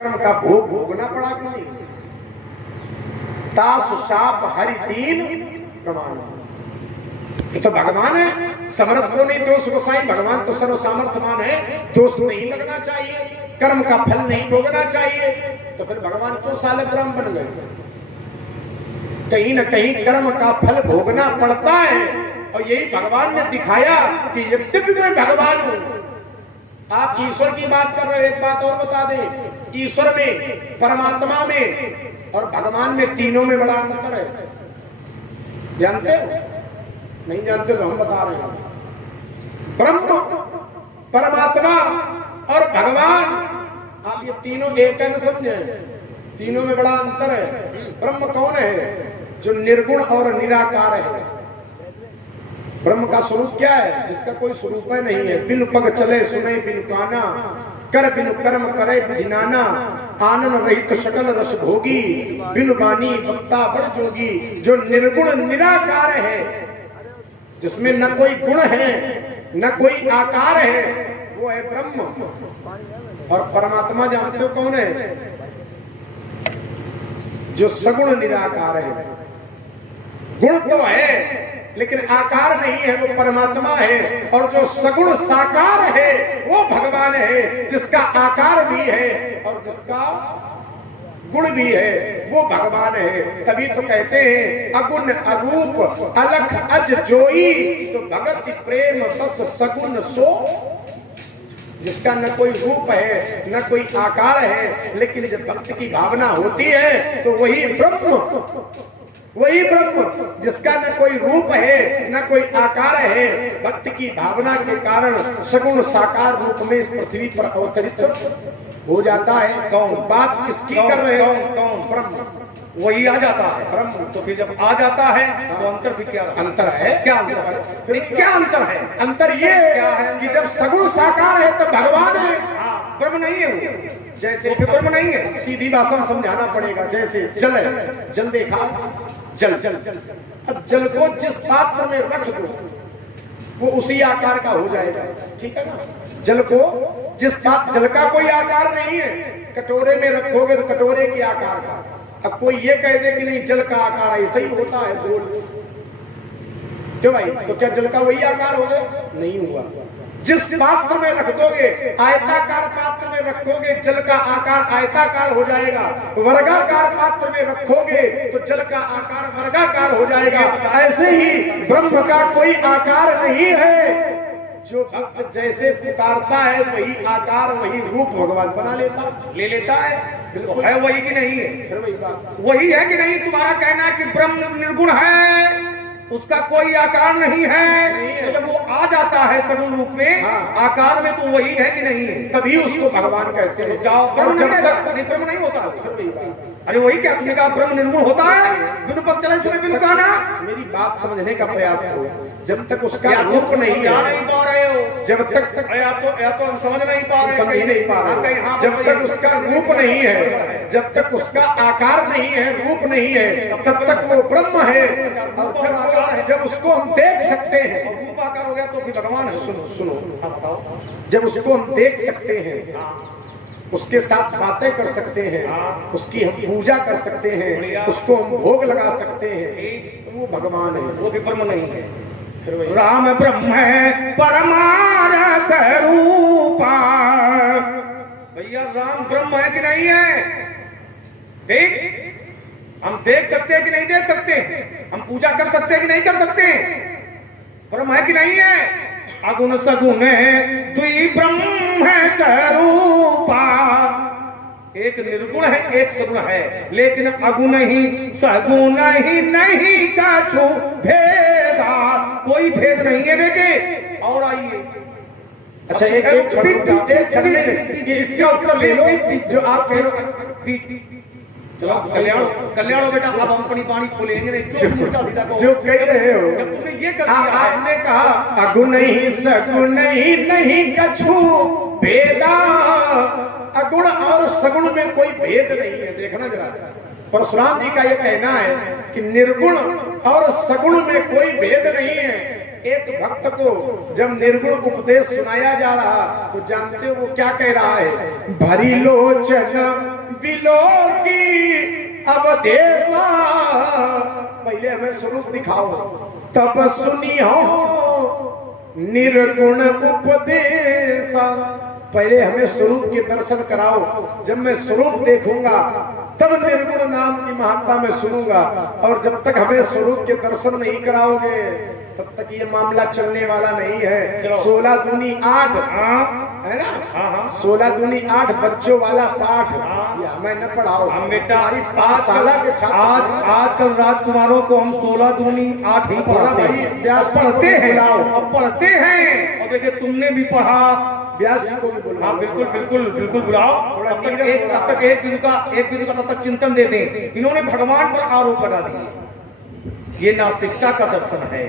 कर्म का भोग भोगना पड़ा कि नहीं। तास शाप हरि दीन प्रमाण, ये तो भगवान है, समर्थ को नहीं दोष गोसाई, भगवान तो सर्व सामर्थ्यवान है, दोष नहीं लगना चाहिए, कर्म का फल नहीं भोगना चाहिए, तो फिर भगवान क्यों सालक राम बन गए। कहीं न कहीं कर्म का फल भोगना पड़ता है, और यही भगवान ने दिखाया कि यद्यपि मैं भगवान हूं। आप ईश्वर की बात कर रहे हो, एक बात और बता दें, ईश्वर में, परमात्मा में और भगवान में, तीनों में बड़ा अंतर है। जानते हो? नहीं जानते तो हम बता रहे हैं। ब्रह्म, परमात्मा और भगवान, आप ये तीनों एक न समझे, तीनों में बड़ा अंतर है। ब्रह्म कौन है? जो निर्गुण और निराकार है। ब्रह्म का स्वरूप क्या है? जिसका कोई स्वरूप है नहीं है। बिनु पग चले सुने बिनु काना, कर बिनु कर्म करे विधिनाना, आनंद रहित सकल रस भोगी, बिनु बानी भक्ता बड़ जोगी। जो निर्गुण निराकार है, जिसमें न कोई गुण है न कोई आकार है, वो है ब्रह्म। और परमात्मा जानते हो कौन है? जो सगुण निराकार है। गुण तो है लेकिन आकार नहीं है, वो परमात्मा है। और जो सगुण साकार है वो भगवान है, जिसका आकार भी है और जिसका गुण भी है वो भगवान है। तभी तो कहते हैं अगुण अरूप अलख अज जोई, तो भगत प्रेम बस सगुण सो। जिसका न कोई रूप है न कोई आकार है, लेकिन जब भक्त की भावना होती है तो वही ब्रह्म, वही ब्रह्म जिसका न कोई रूप है न कोई आकार है, भक्त की भावना के कारण सगुण साकार रूप में इस पृथ्वी पर अवतरित हो जाता है। कौन? बात किसकी कर रहे हो? कौन? ब्रह्म, वही आ जाता है ब्रह्म। तो फिर जब आ जाता है तो अंतर भी क्या अंतर है? क्या अंतर है? फिर क्या अंतर है? अंतर ये है कि जब सगुण साकार है तो भगवान है, ब्रह्म नहीं है वो। जैसे ब्रह्म नहीं है। सीधी भाषा में समझाना पड़ेगा। जैसे जल है, जल देखा, जल, अब जल को जिस पात्र में रख दो वो उसी आकार का हो जाएगा, ठीक है ना। जल को जिस पात्र, जल का कोई आकार नहीं है, कटोरे में रखोगे तो कटोरे के आकार का। अब कोई ये कह दे कि नहीं जल का आकार ऐसे ही होता है गोल, क्यों भाई? तो क्या जल का वही आकार हो गया? नहीं हुआ। जिस पात्र में रख दोगे, आयताकार पात्र में रखोगे, जल का आकार आयताकार हो जाएगा। वर्गाकार पात्र में रखोगे तो जल का आकार वर्गाकार हो जाएगा। ऐसे ही ब्रह्म का कोई आकार नहीं है। जो भक्त जैसे पुकारता है वही आकार वही रूप भगवान बना ले लेता है। बिल्कुल है वही कि नहीं है? फिर वही बात, वही है कि नहीं? तुम्हारा कहना है कि ब्रह्म निर्गुण है, उसका कोई आकार नहीं है, तो जब वो आ जाता है सगुण रूप में, आकार में, तो वही है कि नहीं है? तभी उसको भगवान कहते हैं। जाओ, ब्रह्म नहीं होता। अरे वही क्या तुमने कहा ब्रह्म निर्गुण होता है? बिनु पग चले सुने बिनु काना। मेरी बात समझने का प्रयास करो। जब तक उसका रूप नहीं है, नहीं पा रहे हो, जब तक या तो हम समझ नहीं पा रहे, समझ नहीं पा रहे, जब तक उसका रूप नहीं है, जब तक उसका आकार नहीं है, रूप नहीं है, तब तक वो ब्रह्म है। और जब उसको हम देख सकते हैं, रूप आकार हो गया तो फिर भगवान है। सुनो, जब उसको हम देख सकते हैं, उसके साथ बातें कर सकते हैं, उसकी हम पूजा कर सकते हैं, उसको हम भोग लगा सकते हैं, तो वो भगवान है। वो भी ब्रह्म नहीं है। राम ब्रह्म है परमार्थ रूपा। भैया राम ब्रह्म है कि नहीं है? ठीक, हम देख सकते हैं कि नहीं देख सकते? हम पूजा कर सकते हैं कि नहीं कर सकते? ब्रह्म है कि नहीं है? अगुण सगुण द्वि ब्रह्म है स्वरूपा। एक निर्गुण है एक सगुण है, लेकिन अगुण ही सगुण ही नहीं कछु भेदा। कोई भेद नहीं है बेटे। और आइए, अच्छा एक छड़ी इसका उत्तर ले लो जो आप कह रहे हो। चलो कल्याण हो बेटा, अब हम अपनी पानी खोलेंगे नहीं। जो कह रहे हो, तुमने ये कर दिया, आपने कहा अगुण ही सगुण ही नहीं कछु भेदा। अगुण और सगुण में कोई भेद नहीं है। देखना जरा, परशुराम जी का यह कहना है कि निर्गुण और सगुण में कोई भेद नहीं है। एक भक्त को जब निर्गुण उपदेश सुनाया जा रहा तो जानते हो वो क्या कह रहा है? भरी लोचन बिलो की अवधेशा, पहले हमें स्वरूप दिखाओ तब सुनियो निर्गुण उपदेशा। पहले हमें स्वरूप के दर्शन कराओ, जब मैं स्वरूप देखूंगा तब निर्गुण नाम की महत्ता में सुनूंगा। और जब तक हमें स्वरूप के दर्शन नहीं कराओगे तब तक ये मामला चलने वाला नहीं है। 16 दूनी 8 है ना, 16 दूनी 8 बच्चों वाला पाठ ये हमें न पढ़ाओ। हम बेटा हमारी पाठशाला के छात्र आजकल राजकुमारों को हम 16 दूनी 8 ही पढ़ाते हैं, पढ़ते हैं अब पढ़ते हैं। और देखिए तुमने भी पढ़ा, व्यास जी को भी बुलाओ। हाँ बिल्कुल बिल्कुल बिल्कुल बुलाओ। तब तक एक दिन का तब तक चिंतन दे दें। इन्होंने भगवान पर आरोप लगा दिए, ये नास्तिकता का दर्शन है।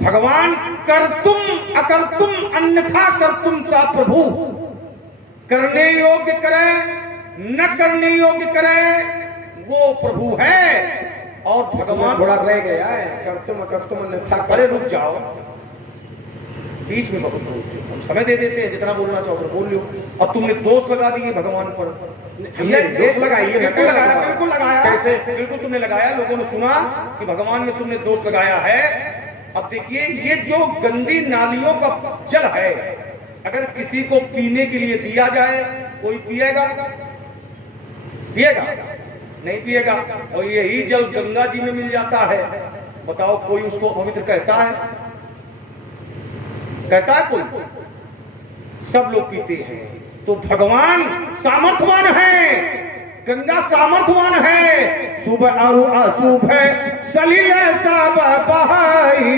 भगवान करतुम अकर्तुम अन्यथा करतुम सा प्रभु, करने योग्य करे न करने योग्य करे वो प्रभु है। और भगवान थोड़ा रह गया है, करतुम अकर्तुम अन्यथा। अरे रुक जाओ, बीच में बहुत बोलते, हम समय दे देते हैं, जितना बोलना चाहो बोल लो। अब तुमने दोष लगा दिए भगवान पर। हमने दोष लगाया, बिल्कुल लगाया। कैसे? बिल्कुल तुमने लगाया, लोगों ने सुना कि भगवान में तुमने दोष लगाया है। अब देखिए ये जो गंदी नालियों का जल है, अगर किसी को पीने के लिए दिया जाए कोई पिएगा? पिएगा? नहीं पिएगा। और यही जल गंगा जी में मिल जाता है, बताओ कोई उसको पवित्र कहता है? कहता है कोई? सब लोग पीते हैं। तो भगवान सामर्थ्यवान है, गंगा सामर्थ्यवान है। सुबह और अशुभ सलिल सब बहाई,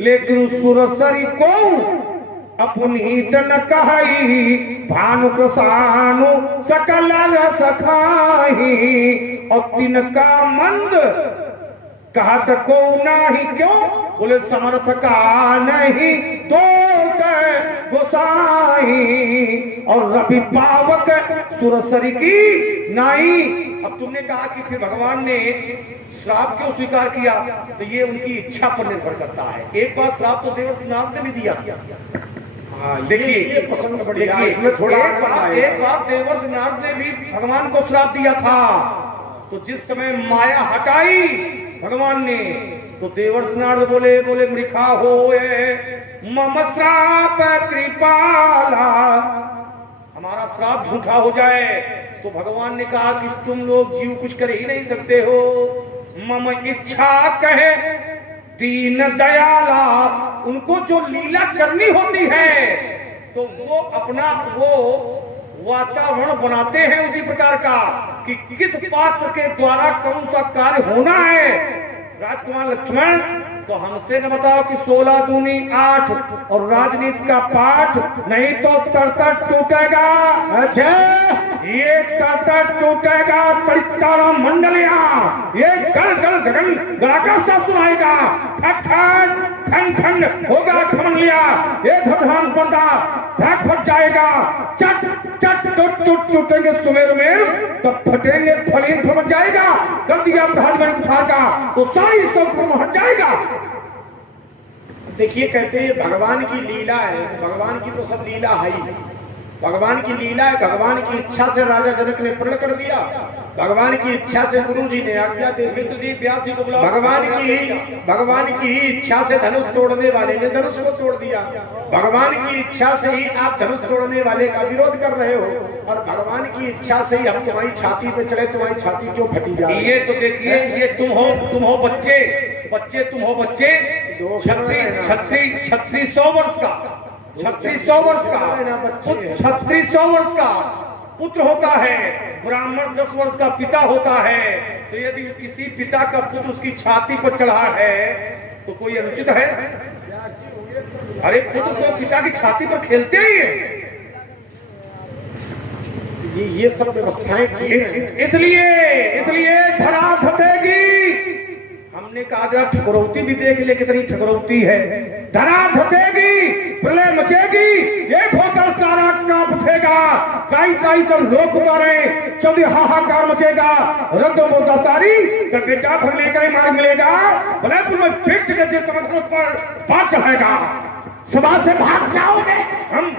लेकिन सुरसरी को अपनी तन कहाई। भानु प्रसानु सकल रस खाई, और तिनका मंद कहत को नाही क्यों? बोले समर्थ का नहीं दोष गोसाई, और रवि पावक सुरसरी की नाई। अब तुमने कहा कि फिर भगवान ने श्राप क्यों स्वीकार किया? तो ये उनकी इच्छा पर निर्भर करता है। एक बार श्राप तो देवनाथ ने भी दिया था। देखिए ये पसंद बढ़िया, इसमें थोड़ा एक बार देवर्ष नारद ने भी भगवान को श्राप दिया था। तो जिस समय माया हटाई भगवान ने, तो देवर्ष नारद बोले मृखा होए मम श्राप कृपाला, हमारा श्राप झूठा हो जाए। तो भगवान ने कहा कि तुम लोग जीव कुछ कर ही नहीं सकते हो। मम इच्छा कहे दीन दयाला, उनको जो लीला करनी होती है तो वो अपना वातावरण बनाते हैं उसी प्रकार का कि किस पात्र के द्वारा कौन सा कार्य होना है। राजकुमार लक्ष्मण, तो हमसे न बताओ कि 16 दूनी 8 और राजनीति का पाठ, नहीं तो तड़तड़ टूटेगा। अच्छा, ये तड़तड़ टूटेगा। तड़ितारा मंडलिया, ये गल गल गगन गड़ाका सा सुनाएगा। ठक ठक खंड खंड होगा खमन लिया, ये धड़धाम पर्दा धक फट जाएगा। चट चट टूट टूट टूटेंगे सुमेर में, तब फटेंगे फलीन फट जाएगा। कर दिया प्रहर उठा का तो सारी सब हट जाएगा। देखिए कहते हैं भगवान की लीला है, भगवान की तो सब लीला है ही। भगवान की लीला है, भगवान की इच्छा से राजा जनक ने प्रण कर दिया, भगवान की इच्छा से गुरु जी ने आज्ञा दे दी। भगवान की इच्छा से धनुष तोड़ने वाले ने धनुष को तोड़ दिया। भगवान की इच्छा से ही आप धनुष तोड़ने वाले का विरोध कर रहे हो, और भगवान की इच्छा से ही हम तुम्हारी छाती पे चढ़े, तुम्हारी छाती क्यों फटी जा रही है? ये तो देखिए, ये तुम हो बच्चे, तुम हो बच्चे। छत्री 100 वर्ष का, 3600 वर्ष का, 3600 वर्ष का पुत्र होता है। ब्राह्मण 10 वर्ष का पिता होता है। तो यदि किसी पिता का पुत्र उसकी छाती पर चढ़ा है तो कोई अनुचित है? अरे पुत्र तो पिता की छाती पर खेलते ही है। ये सब व्यवस्थाएं ठीक हैं। इसलिए धरा धसेगी। हमने कहा जरा ठकुरौती भी देख ले, कितनी ठकुरौती है। धरा धसेगी, प्रलय मचेगी, ये भोतल सारा कांप उठेगा, त्राई त्राई सब लोग पुकारे, चौधरी हाहाकार मचेगा, रद्दो मोदा सारी, तो बेटा भरने का ही मार्ग मिलेगा, भलेपुर में फिट के जिस समझ पर बात चढ़ाएगा। सभा से भाग जाओगे, हम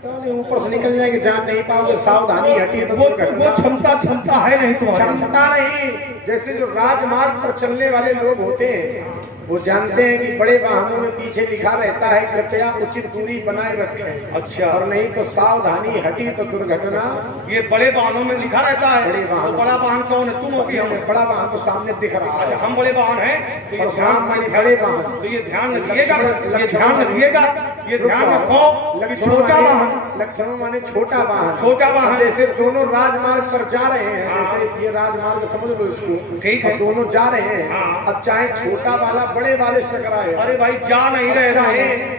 तो नहीं ऊपर से निकल जाएंगे, जान नहीं पाओगे, सावधानी हटी तो वो क्षमता है नहीं तुम्हारे, क्षमता नहीं। जैसे जो राजमार्ग पर चलने वाले लोग होते हैं वो जानते हैं कि बड़े वाहनों में पीछे लिखा रहता है कृपया उचित दूरी बनाए रखें। अच्छा। और नहीं तो सावधानी हटी तो दुर्घटना। ये बड़े वाहनों में लिखा रहता है। बड़े वाहन। तो बड़ा वाहन कौन है? तुम हो कि हम? बड़ा वाहन तो सामने दिख रहा है। अच्छा, हम बड़े वाहन हैं तो ये परशुराम माने बड़े वाहन। तो ये ध्यान रखिएगा, ये ध्यान रखिएगा, ये ध्यान रखो कि छोटा वाहन, लक्षणों माने छोटा वाहन, छोटा वाहन। जैसे दोनों राजमार्ग पर जा रहे हैं, जैसे ये राजमार्ग समझ लो इसको, ठीक है, दोनों जा रहे हैं। हाँ। अब चाहे छोटा वाला बड़े वाले से टकराए, अरे भाई जा नहीं रहे,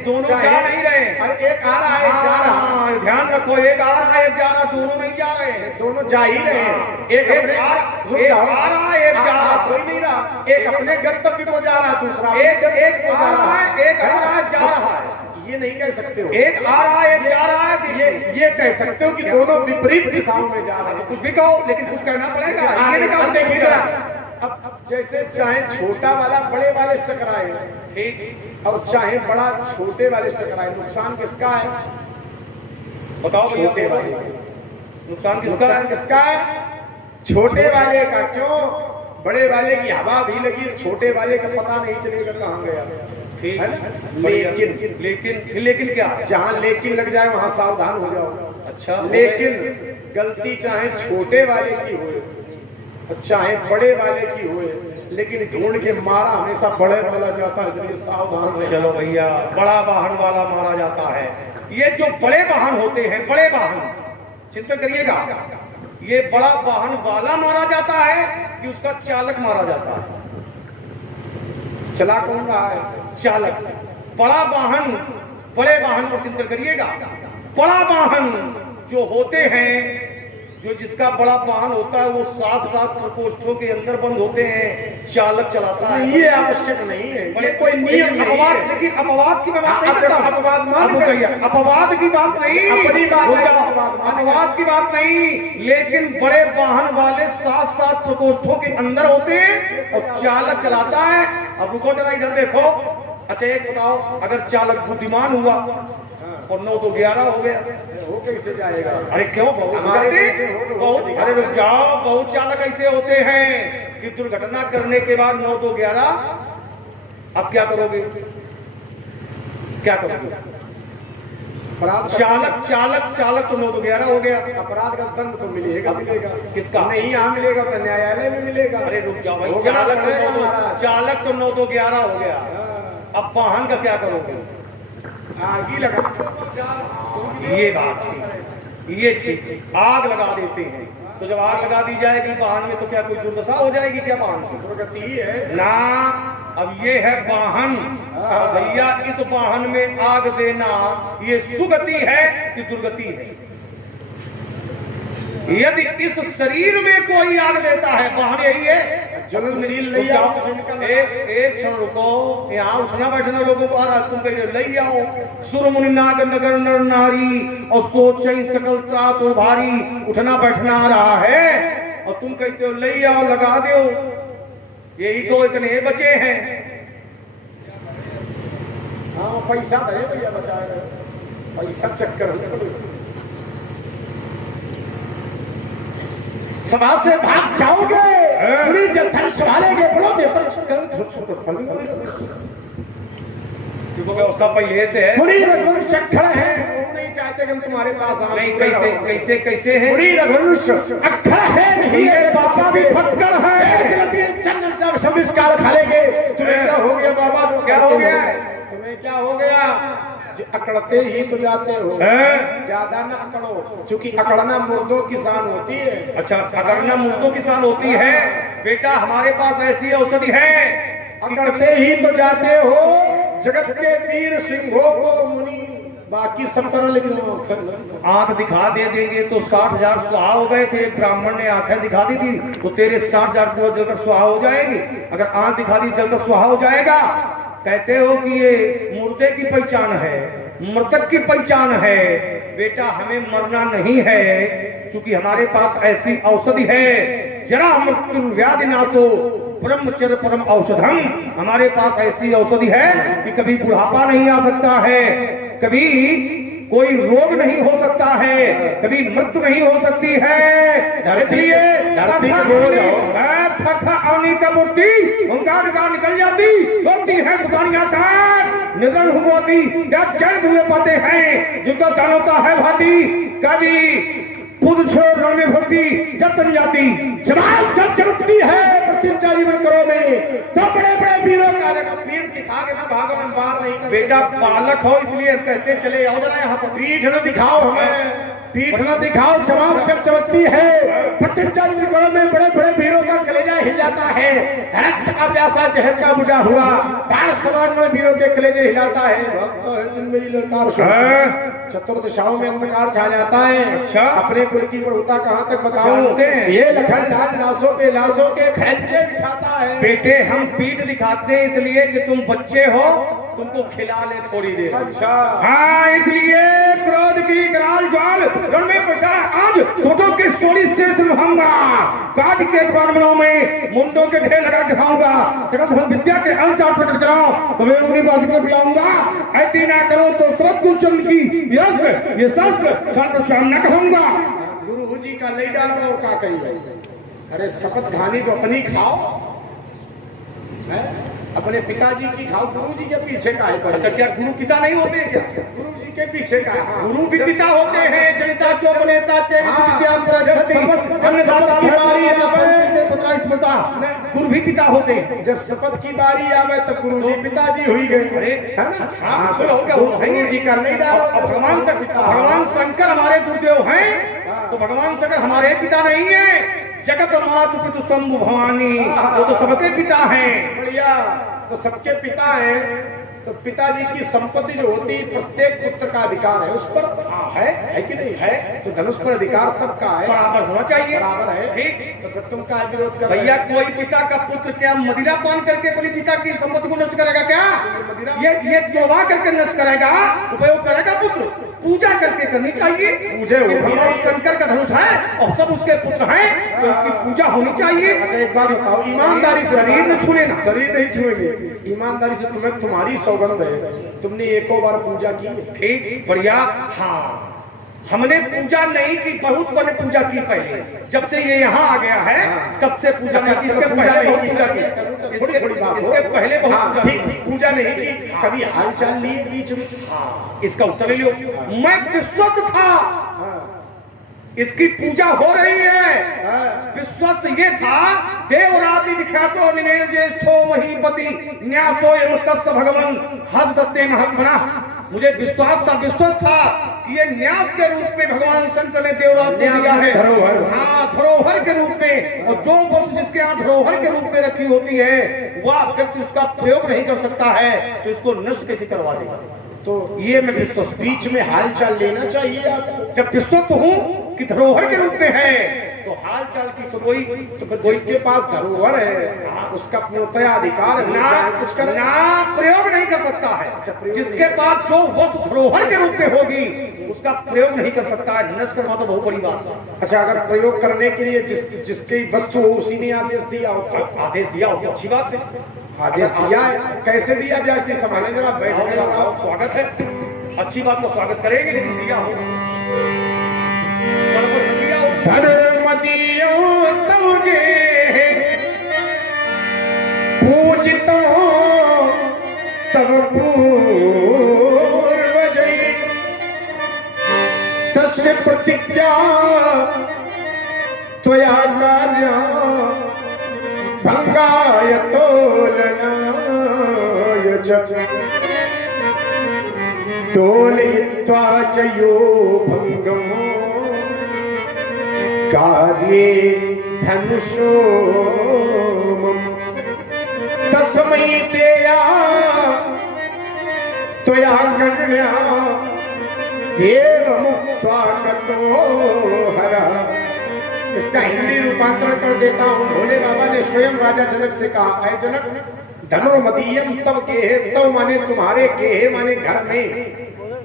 दोनों जा नहीं रहे, अरे एक आ रहा है एक जा रहा है, ध्यान रखो, एक आ रहा है एक जा रहा, दोनों नहीं जा रहे, दोनों जा ही रहे हैं। एक अपने आ रहा है एक जा रहा, कोई नहीं रहा, एक अपने गंतव्य को जा रहा, दूसरा एक आ रहा है, एक आ रहा है, जा रहा है। ये नहीं कह सकते हो एक आ रहा है एक जा रहा है, ये कह सकते हो कि दोनों विपरीत दिशाओं में जा रहे हैं। कुछ भी कहो लेकिन कुछ कहना पड़ेगा। ये नहीं कहो, देखिए जरा, अब जैसे चाहे छोटा वाला बड़े वाले से टकराए, ठीक, और चाहे बड़ा छोटे वाले से टकराए, नुकसान किसका है? बताओ छोटे वाले। नुकसान किसका है? छोटे वाले का। क्यों? बड़े वाले की हवा भी लगी, छोटे वाले का पता नहीं चलेगा कहाँ गया, ठीक है ना? लेकिन क्या? जहाँ लेकिन लग जाए वहाँ सावधान हो जाओ। अच्छा, लेकिन गलती चाहे छोटे वाले की हो चाहे बड़े वाले की हो, लेकिन ढूंढ के मारा हमेशा बड़े वाला जाता है, इसलिए सावधान रहे। चलो भैया, बड़ा वाहन वाला मारा जाता है। ये जो बड़े वाहन होते हैं, बड़े वाहन, चिंता करिएगा, ये बड़ा वाहन वाला मारा जाता है कि उसका चालक मारा जाता है? चला कौन रहा है? चालक। बड़ा वाहन, बड़े वाहन पर चिंता करिएगा, बड़ा वाहन जो होते हैं, जो जिसका बड़ा वाहन होता है वो 7-7 प्रकोष्ठों के अंदर बंद होते हैं, चालक चलाता है। ये आवश्यक नहीं है, ये कोई नियम नहीं है। लेकिन अपवाद की मैं बात नहीं करता, अपवाद मान अपवाद की बात नहीं, अपनी बात है, अपवाद की बात नहीं, लेकिन बड़े वाहन वाले 7-7 प्रकोष्ठों के अंदर होते हैं और चालक चलाता है। अब रुको जरा, इधर देखो। अच्छा एक बताओ, अगर चालक बुद्धिमान हुआ और 9 तो 11 हो गया, वो कैसे जाएगा? अरे क्यों? बहुत, अरे रुक जाओ, बहुत चालक ऐसे होते हैं कि दुर्घटना करने के बाद 9 तो 11, अब क्या करोगे? क्या करोगे? चालक तो 9 तो 11 हो गया, अपराध का दंड तो मिलेगा। किसका? नहीं यहाँ मिलेगा तो न्यायालय में मिलेगा। अरे रुक जाओ भाई, चालक तो 9 तो 11 हो गया, अब वाहन का क्या करोगे? आग लगा, ये बात ठीक, ये ठीक, आग लगा देते हैं। तो जब आग लगा दी जाएगी वाहन में तो क्या कोई दुर्दशा हो जाएगी क्या वाहन की? दुर्गति है ना। अब ये है वाहन, भैया इस वाहन में आग देना ये सुगति है कि दुर्गति है? यदि इस शरीर में कोई आग देता है, वाहन यही है ज्वलनशील। एक क्षण रुको, यहाँ उठना बैठना लोगों को आ रहा, तुम कह रहे ले आओ सुर मुनि नाग नगर नर नारी और सोच सकल त्रास भारी, उठना बैठना आ रहा है और तुम कहते हो ले आओ लगा दो, यही तो इतने बचे हैं। हाँ पैसा धरे भैया बचाए, पैसा चक्कर सभा से भाग जाओगे, पूरी जत्था संभालेंगे, बड़ो पेपर व्यवस्था पहले से है। मुनि रघुवंश अक्खड़ है, वो नहीं चाहते कि हम तुम्हारे पास आए। नहीं, कैसे कैसे कैसे है? मुनि रघुवंश अक्खड़ है, नहीं है बाबा भी फक्कड़ है। जगती चंद जब समिस काल खा लेंगे, तुम्हें क्या हो गया बाबा? जो क्या हो गया? तुम्हें क्या हो गया? अकड़ते ही तो जाते हो, ज्यादा ना अकड़ो, क्योंकि अकड़ना मुर्दों की शान होती है। अच्छा, अकड़ना मुर्दों की शान होती है बेटा, हमारे पास ऐसी औषधि है। अकड़ते ही तो जाते हो, जगत के वीर सिंहों को मुनि, बाकी सब तरह लेकिन आंख दिखा दे देंगे तो 60,000 सुहा हो गए थे। ब्राह्मण ने आंखें दिखा दी थी तो तेरे 60,000 जलकर सुहा हो जाएंगे। अगर आंख दिखा दी जलकर सुहा हो जाएगा, कहते हो कि ये मुर्दे की पहचान है, मृतक की पहचान है। बेटा हमें मरना नहीं है, क्योंकि हमारे पास ऐसी औषधि है, जरा मृत्यु व्याधि नाशो ब्रह्मचर्य परम औषधम। हमारे पास ऐसी औषधि है कि कभी बुढ़ापा नहीं आ सकता है, कभी कोई रोग नहीं हो सकता है, कभी मृत्यु नहीं हो सकती है। धरती के बोझ थथा आने का मूर्ति उनका निकल जाती होती है, दुकानियां चार निधन हुई या चैन हुए पाते हैं, जिनका दान होता है भाती कभी रण में भक्ति जब तन जाती जवान जब चमकती है प्रत्यंचारी में करो में, तो बड़े बड़े वीरों का देखो पीठ दिखा के ना भागो, हम बार नहीं करते। बेटा बालक हो इसलिए कहते चले आओ जरा यहाँ पर। पीठ न दिखाओ हमें, पीठ न दिखाओ, जवान जब चमकती है प्रत्यंचारी में करो में, बड़े बड़े वीरों का कलेजा हिल जाता है। रक्त का प्यासा जहर का बुझा हुआ बाण समान में वीरों के कलेजे हिलाता है। भक्त है दिन मेरी ललकार सुन, चतुर्दशाओं में अंधकार छा जाता है। अच्छा। अपने कुल की प्रभुता कहाँ तक बताऊं, ये लखन लाल लाशों के खैजे बिछाता है। बेटे हम पीठ दिखाते हैं इसलिए कि तुम बच्चे हो, तुमको खिला ले थोड़ी देर। अच्छा हाँ, इसलिए क्रोध की कराल ज्वाल रण में बढ़ा आज छोटों के सोली से सुनूंगा, काट के ब्राह्मणों में मुंडों के ढेर लगा दिखाऊंगा, जगत हम विद्या के अंचार प्रकट कराओ तो मैं उन्हीं बात को बुलाऊंगा। ऐसी ना करो तो सब कुछ की यस्त्र ये शस्त्र छात्र शाम न कहूंगा। गुरु जी का नहीं डालो और क्या करिए। अरे शपथ खानी तो अपनी खाओ, है? अपने पिताजी की खाओ, गुरु जी के पीछे का है। अच्छा क्या गुरु पिता नहीं होते क्या? गुरु जी के पीछे का है। गुरु भी पिता होते हैं, जनिता चोपनेता गुरु भी पिता होते हैं। जब शपथ की बारी आवे तब गुरु जी पिताजी हुई गए, अरे है ना? हाँ, गुरु जी का नहीं डालो। भगवान शंकर हमारे गुरुदेव हैं, तो भगवान शंकर हमारे पिता नहीं है। जगत मातु पितु शंभु भवानी वो तो सबके पिता हैं। बढ़िया, तो सबके पिता हैं। तो पिताजी की संपत्ति जो होती है प्रत्येक पुत्र का अधिकार है उस पर, है कि नहीं है? तो धनुष पर अधिकार सबका है, बराबर होना चाहिए, बराबर है। ठीक। तो फिर तुम क्या विरोध कर भैया? कोई पिता का पुत्र क्या मदिरा पान करके अपने पिता की संपत्ति को नष्ट करेगा क्या? ये तोड़वा करके नष्ट करेगा, उपयोग करेगा पुत्र? पूजा करके करनी चाहिए। भगवान शंकर का धनुष है और सब उसके पुत्र हैं, तो इसकी पूजा होनी चाहिए। अच्छा एक बात बताओ, ईमानदारी से शरीर न छूने ना, शरीर नहीं छुएंगे, ईमानदारी से तुम्हें तुम्हारी सौगंध है, तुमने एको बार पूजा की? ठीक, बढ़िया। हाँ, हमने पूजा नहीं की, बहुत बने पूजा की पहले, जब से ये यहाँ आ गया है तब से पूजा नहीं की। इसके पहले बहुत पूजा की, थोड़ी बात हो, इसके पहले बहुत पूजा ठीक, पूजा नहीं की, कभी हालचाल लिए बीच में? हाँ, इसका उत्तर ले लो। मैं विश्वस्त था, इसकी पूजा हो रही है। विश्वस्त ये था, देवराति विख्यातो निमेर ज्येष्ठो महीपति न्यासो यमतस्य भगवान हस दत्ते महात्मना। मुझे विश्वास था कि ये न्यास के रूप में भगवान शंकर ने देवरात को दिया है, धरोहर। हाँ, धरोहर के रूप में। और जो वस्तु जिसके यहाँ धरोहर के रूप में रखी होती है वह व्यक्ति उसका प्रयोग नहीं कर सकता है, तो इसको नष्ट कैसे करवा देगा? तो ये मैं विश्वस्त, बीच में हालचाल लेना चाहिए आपको। जब विश्वस्त हूँ कि धरोहर के रूप में है तो हाल चाल की तो कोई जिसके पास धरोहर है उसका पूर्णतः अधिकार है, ना कुछ करे ना प्रयोग नहीं कर सकता है। अच्छा, प्रयोग जिसके पास जो वस्तु धरोहर के रूप में होगी उसका प्रयोग नहीं कर सकता है, नष्ट करना तो बहुत बड़ी बात है। अच्छा, अगर प्रयोग करने के लिए जिसकी वस्तु हो उसी ने आदेश दिया हो तो? आदेश दिया हो तो अच्छी बात है। आदेश दिया है, कैसे दिया? व्यास जी संभाले जरा, बैठ गए आप। स्वागत है, अच्छी बात को स्वागत करेंगे, लेकिन दिया हो धर्मदियो तवगे पूजितो तव पूर्वजै तस्य प्रतिज्ञा त्वया कार्या भंगाय तोलनाय च तोलयित्वा च यो भंगमो कार्ये धनुषोमम् तस्मै तेया त्वया गण्या एव मुक्त्वा गतो हरः। इसका हिंदी रूपांतरण कर देता हूँ। भोले बाबा ने स्वयं राजा जनक से कहा, ऐ जनक, धनुर्मदीयम तव गेहे, तव माने तुम्हारे, गेहे माने घर में।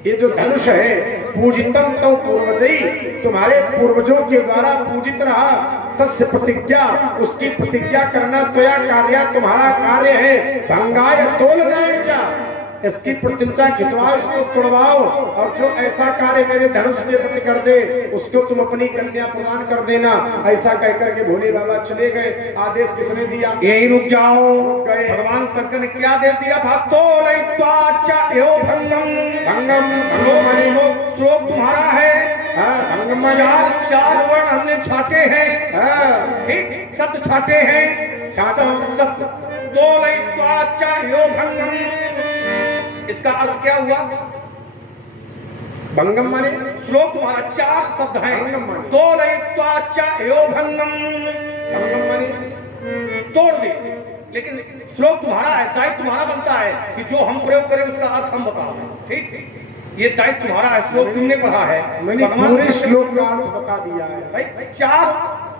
ये जो धनुष है, पूजितम तव पूर्वजई, तुम्हारे पूर्वजों के द्वारा पूजित रहा। तस्य प्रतिज्ञा, उसकी प्रतिज्ञा करना त्वया कार्य, तुम्हारा कार्य है। भंगाय तोलनाय च, इसकी प्रतिज्ञा खिंचवाओ, इसको तोड़वाओ, और जो ऐसा कार्य मेरे धनुष के प्रति कर दे उसको तुम अपनी कन्या प्रदान कर देना। ऐसा कहकर के भोले बाबा चले गए। आदेश किसने दिया? यही रुक जाओ। गए। भगवान शंकर ने क्या आदेश दिया था? तोलयित्वा एव भंगम। भंगम, भंगम माने श्लोक तुम्हारा है। भंगम माने चार वर्ण हमने छाटे हैं, ठीक, शब्द छाटे हैं, शब्द। तोलयित्वा एव भंगम, इसका अर्थ क्या हुआ? भंगम माने श्लोक तुम्हारा 4 शब्द हैं। भंगम माने तोलयित्वा एव भंगम, भंगम माने तोड़ दे। लेकिन श्लोक तुम्हारा है, दायित्व तुम्हारा बनता है कि जो हम प्रयोग करें उसका अर्थ हम बताओ, ठीक, ये दायित्व तुम्हारा है। श्लोक तुमने पढ़ा है, मैंने पूरे श्लोक का अर्थ बता दिया है भाई।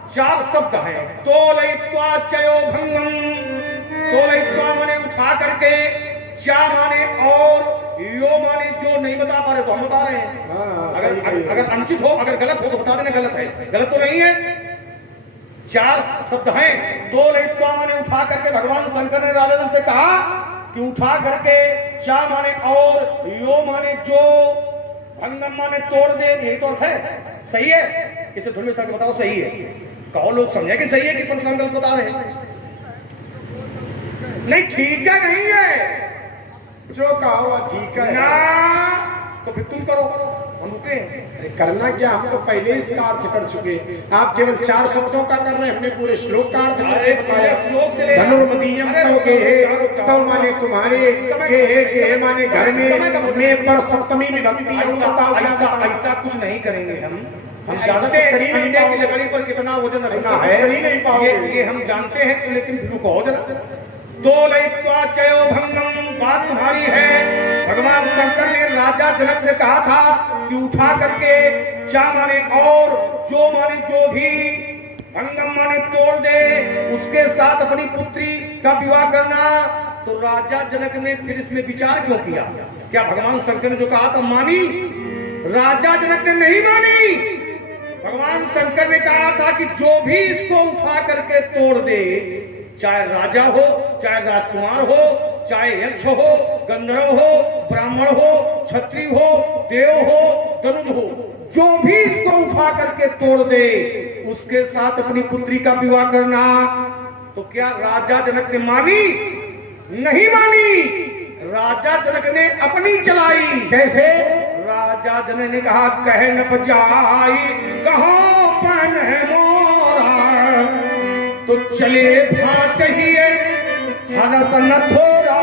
चार शब्द हैं। तोलयित्वा एव भंगम, तोलयित्वा माने उठा करके, चा माने और, यो माने जो नहीं बता पा रहे तो हम बता रहे हैं। अगर अनुचित हो, अगर गलत हो तो बता देना गलत है, गलत तो नहीं है। 4 शब्द हैं। तोलयित्वा माने उठा करके, भगवान शंकर ने राजा जनक से कहा कि उठा करके, चा माने और, यो माने जो, भंगम माने तोड़ दे। यही तो अर्थ है, सही है? इसे धुन में सर बताओ सही है। कहो लोग समझे कि सही है कि परशुराम गलत बता रहे हैं? नहीं, ठीक है, नहीं है, जो कहा हुआ ठीक है ना, तो फिर तुम करो, हम रुके। करना क्या, हम तो पहले ही इसका अर्थ कर चुके। आप केवल 4 शब्दों का कर रहे हैं, हमने पूरे श्लोक का अर्थ करके बताया। धनुर्मदीयम तव गेहे, तव माने तुम्हारे, गेहे माने घर में पर सप्तमी विभक्ति। ऐसा कुछ नहीं करेंगे हम जानते हैं अंडे की लकड़ी पर कितना वजन रखना है, ये हम जानते हैं, लेकिन फिर रुको जरा। तोलयित्वा एव भंगम, बात तुम्हारी है। भगवान शंकर ने राजा जनक से कहा था कि उठा करके, चा माने और, जो माने जो भी, भंगम माने तोड़ दे, उसके साथ अपनी पुत्री का विवाह करना। तो राजा जनक ने फिर इसमें विचार क्यों किया? क्या भगवान शंकर ने जो कहा था मानी? राजा जनक ने नहीं मानी। भगवान शंकर ने कहा था कि जो भी इसको उठा करके तोड़ दे, चाहे राजा हो, चाहे राजकुमार हो, चाहे यक्ष हो, गंधर्व हो, ब्राह्मण हो, क्षत्रिय हो, देव हो, धनुज हो, जो भी इसको उठा करके तोड़ दे उसके साथ अपनी पुत्री का विवाह करना। तो क्या राजा जनक ने मानी? नहीं मानी। राजा जनक ने अपनी चलाई। कैसे? राजा जनक ने कहा, कह न बजाई कहो पन है मोरा, तो चले भाट ही हरस न थोड़ा,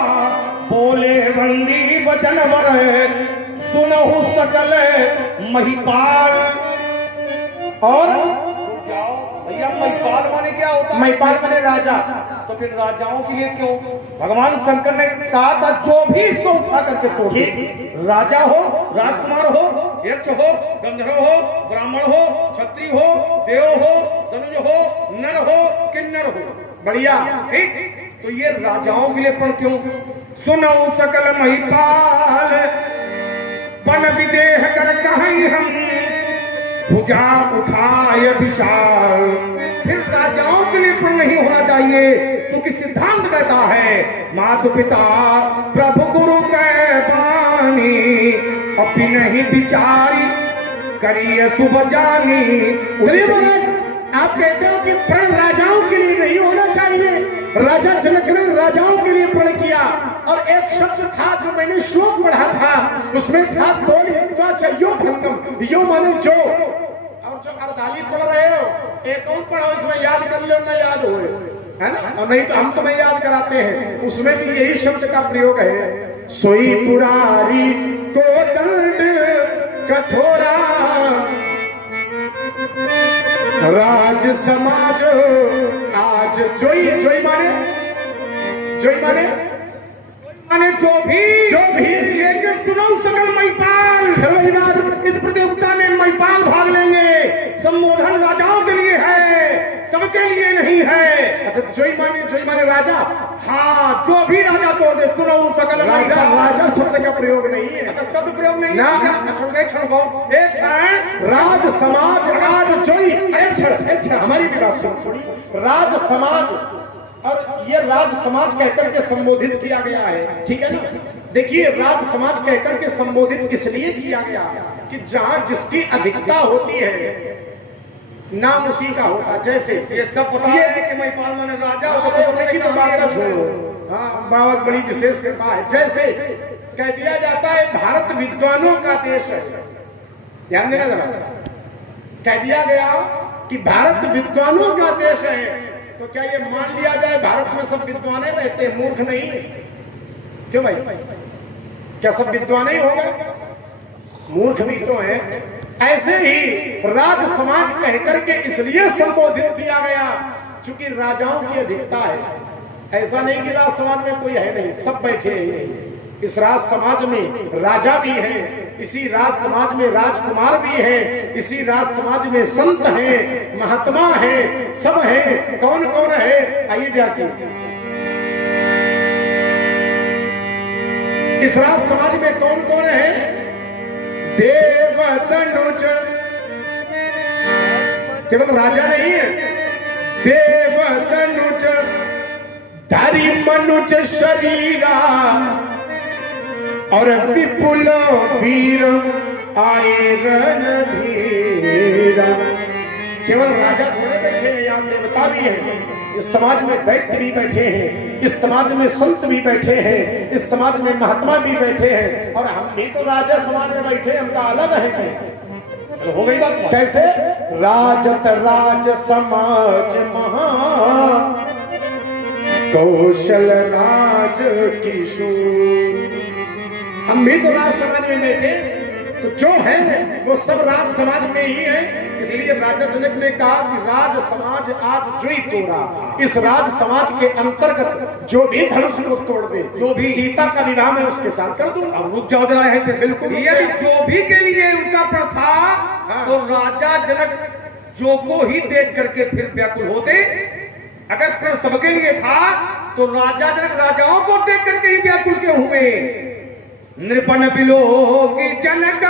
बोले बंदी वचन बर, सुनहु सकल महिपाल। और जाओ भैया, महिपाल माने क्या होता है? महिपाल माने राजा। तो फिर राजाओं के लिए क्यों? भगवान शंकर ने कहा था जो भी इसको उठा करके तोड़ दे, राजा हो, राजकुमार हो, यक्ष हो, गंधर्व हो, ब्राह्मण हो, क्षत्रिय हो, देव हो, धनुज हो, नर हो, किन्नर हो। बढ़िया, ठीक। तो ये राजाओं के लिए पर क्यों? सुनो सकल महिपाल, बन विदेह कर कहीं हम, भुजा उठाए विशाल। फिर राजाओं के लिए पर नहीं होना चाहिए, क्योंकि सिद्धांत कहता है माता पिता प्रभु गुरु के बानी, अपनी नहीं विचारी करिए शुभ जानी। चलिए महाराज, आप कहते हो कि प्रण राजाओं के लिए नहीं होना चाहिए। राजा जनक ने राजाओं के लिए प्रण किया, और एक शब्द था जो मैंने श्लोक पढ़ा था, उसमें था तोलयित्वा यो भंगम, यो माने जो। और जो अर्धाली पढ़ रहे हो, एक और पढ़ो, इसमें याद कर लो ना याद हो, है ना? और नहीं तो हम तुम्हें याद कराते हैं, उसमें भी यही शब्द का प्रयोग है। सोई पुरारी को दंड कठोरा, राज समाज आज जोई, जोई माने, जोई माने जो भी लेकिन सुनो सकल महिपाल। इस प्रतियोगिता में महिपाल भाग लेंगे। संबोधन राजाओं के लिए है, सबके लिए नहीं। नहीं है। अच्छा, जोई माने राजा। हाँ, जो भी राजा तोड़ दे, सुनो सकल राजा शब्द का प्रयोग नहीं है। अच्छा, शब्द प्रयोग नहीं ना। एक क्षण राज समाज आज जोई, एक क्षण हमारी भी बात सुनी। राज समाज, और ये राज समाज कहकर के संबोधित किया गया है, ठीक है ना। देखिए, राज समाज कहकर के संबोधित इसलिए किया गया कि जहां जिसकी अधिकता होती है नाम उसी का होता। जैसे ये सब पता है कि महिपाल माने राजा, की तो बात ना छोड़ो। हाँ, बहुत बड़ी विशेष कृपा है। जैसे कह दिया जाता है भारत विद्वानों का देश है, ध्यान देना जरा। कह दिया गया कि भारत विद्वानों का देश है, तो क्या ये मान लिया जाए भारत में सब विद्वान रहते हैं, मूर्ख नहीं? क्यों भाई, क्या सब विद्वान ही हो गए? मूर्ख भी तो है। ऐसे ही राज समाज कहकर के इसलिए संबोधित किया गया क्योंकि राजाओं की अधिकता है। ऐसा नहीं कि राज समाज में कोई है नहीं, सब बैठे हैं। इस राज समाज में राजा भी है, इसी राज समाज में राजकुमार भी है, इसी राज समाज में संत हैं, महात्मा हैं, सब हैं। कौन कौन है? आइए व्यास जी। इस राज समाज में कौन कौन है? देवतनुज, केवल राजा नहीं है, देवतनुज धरि मनुज शरीरा और विपुल वीर आए रणधीरा। केवल राजा थोड़े बैठे हैं, यहाँ देवता भी हैं। इस समाज में दैत्य भी बैठे हैं, इस समाज में संत भी बैठे हैं, इस समाज में महात्मा भी बैठे हैं, और हम भी तो राजा समाज में बैठे, हम तो अलग हैं। हो गई बात। कैसे? राजत राज समाज महा कौशल राज किशोर। हम भी तो राज समाज में बैठे, तो जो है वो सब राज समाज में ही है। इसलिए राजा जनक ने कहा कि राज समाज आज जुई तोड़ा। इस राज समाज के अंतर्गत जो भी धनुष को तोड़ दे, जो भी सीता का विवाह में उसके साथ कर दूंगा। रुक जाओ जरा है फिर। बिल्कुल, ये भी जो भी के लिए उनका प्रथा। हाँ। तो राजा जनक जो को ही देख करके फिर व्याकुल होते। अगर प्रण सबके लिए था तो राजा जनक राजाओं को देख करके ही व्याकुल क्यों हुए? नृपन बिलो की जनक